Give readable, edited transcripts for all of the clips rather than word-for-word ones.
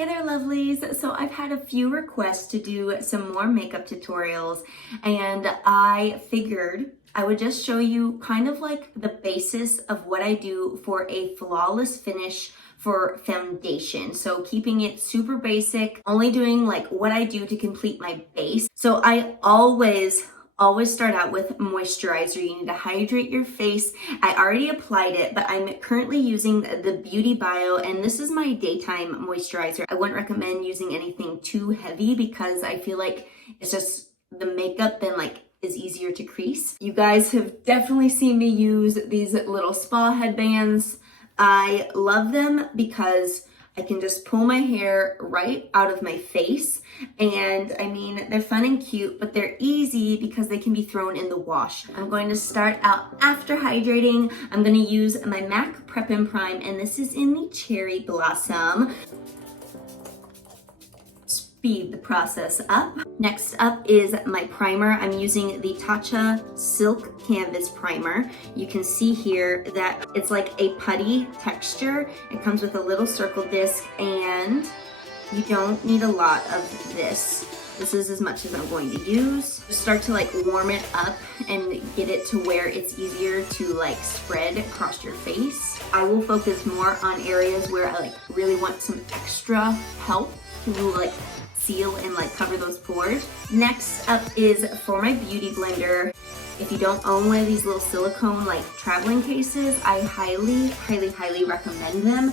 Hey there, lovelies. So I've had a few requests to do some more makeup tutorials, and I figured I would just show you kind of like the basis of what I do for a flawless finish for foundation. So keeping it super basic, only doing like what I do to complete my base. So I always start out with moisturizer. You need to hydrate your face. I already applied it, but I'm currently using the Beauty Bio, and this is my daytime moisturizer. I wouldn't recommend using anything too heavy because I feel like it's just the makeup then like is easier to crease. You guys have definitely seen me use these little spa headbands. I love them because I can just pull my hair right out of my face, and I mean, they're fun and cute, but they're easy because they can be thrown in the wash. I'm going to start out after hydrating. I'm going to use my MAC Prep and Prime, and this is in the Cherry Blossom. Speed the process up. Next up is my primer. I'm using the Tatcha Silk Canvas Primer. You can see here that it's like a putty texture. It comes with a little circle disc, and you don't need a lot of this. This is as much as I'm going to use. Just start to like warm it up and get it to where it's easier to like spread across your face. I will focus more on areas where I like really want some extra help to like seal and like cover those pores. Next up is for my beauty blender. If you don't own one of these little silicone like traveling cases, I highly recommend them.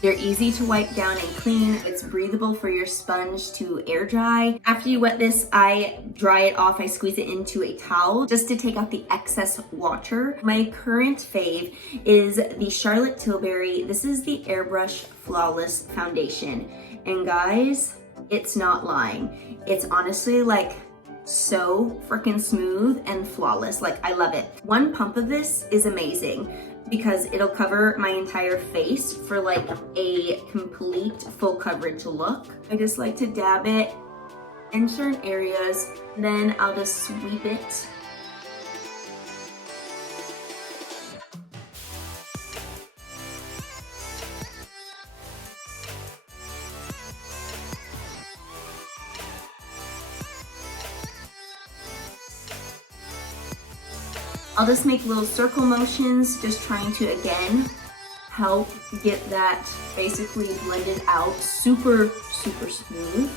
They're easy to wipe down and clean. It's breathable for your sponge to air dry. After you wet this, I dry it off. I squeeze it into a towel just to take out the excess water. My current fave is the Charlotte Tilbury. This is the Airbrush Flawless Foundation. And guys, it's not lying. It's honestly like so freaking smooth and flawless. Like, I love it. One pump of this is amazing because it'll cover my entire face for like a complete full coverage look. I just like to dab it in certain areas, then I'll just sweep it. I'll just make little circle motions, just trying to, again, help get that basically blended out super smooth.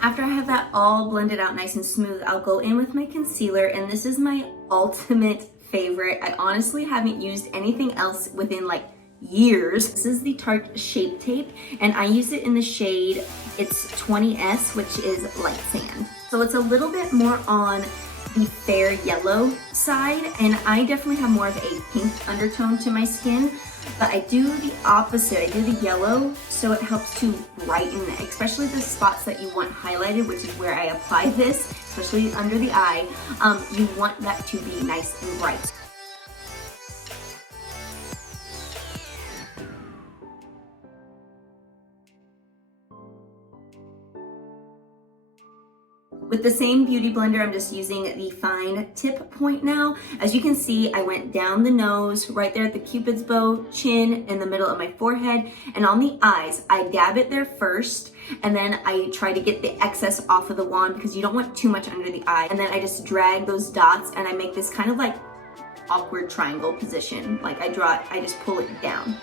After I have that all blended out nice and smooth, I'll go in with my concealer, and this is my ultimate favorite. I honestly haven't used anything else within like years. This is the Tarte Shape Tape, and I use it in the shade, it's 20S, which is light sand. So it's a little bit more on the fair yellow side, and I definitely have more of a pink undertone to my skin, but I do the opposite. I do the yellow, so it helps to brighten, especially the spots that you want highlighted, which is where I apply this, especially under the eye. You want that to be nice and bright. With the same beauty blender, I'm just using the fine tip point now. As you can see, I went down the nose, right there at the Cupid's bow, chin, in the middle of my forehead, and on the eyes. I dab it there first, and then I try to get the excess off of the wand because you don't want too much under the eye. And then I just drag those dots, and I make this kind of like awkward triangle position. Like I just pull it down.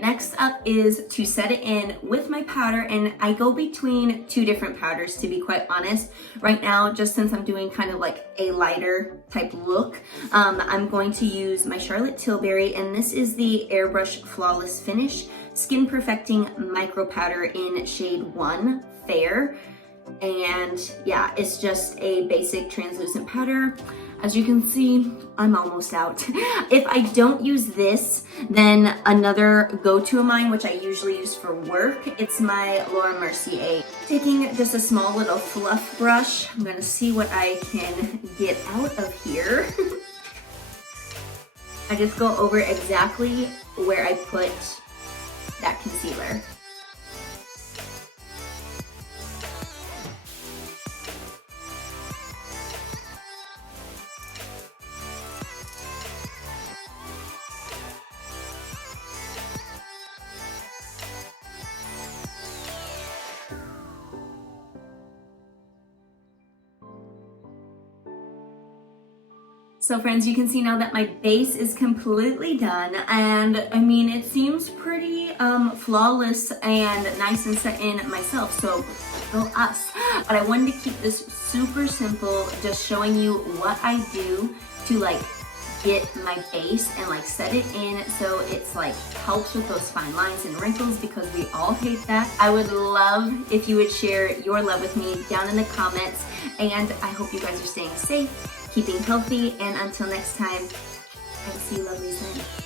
Next up is to set it in with my powder, and I go between two different powders, to be quite honest. Right now, just since I'm doing kind of like a lighter type look, I'm going to use my Charlotte Tilbury, and this is the Airbrush Flawless Finish Skin Perfecting Micro Powder in shade 1, Fair. And yeah, it's just a basic translucent powder. As you can see, I'm almost out. If I don't use this, then another go-to of mine, which I usually use for work, it's my Mercier. Taking just a small little fluff brush, I'm gonna see what I can get out of here. I just go over exactly where I put that concealer. So friends, you can see now that my base is completely done, and I mean, it seems pretty flawless and nice and set in myself, so go us. But I wanted to keep this super simple, just showing you what I do to like get my base and like set it in so it's like helps with those fine lines and wrinkles, because we all hate that. I would love if you would share your love with me down in the comments, and I hope you guys are staying safe, keeping healthy, and until next time, I will see you lovelies then.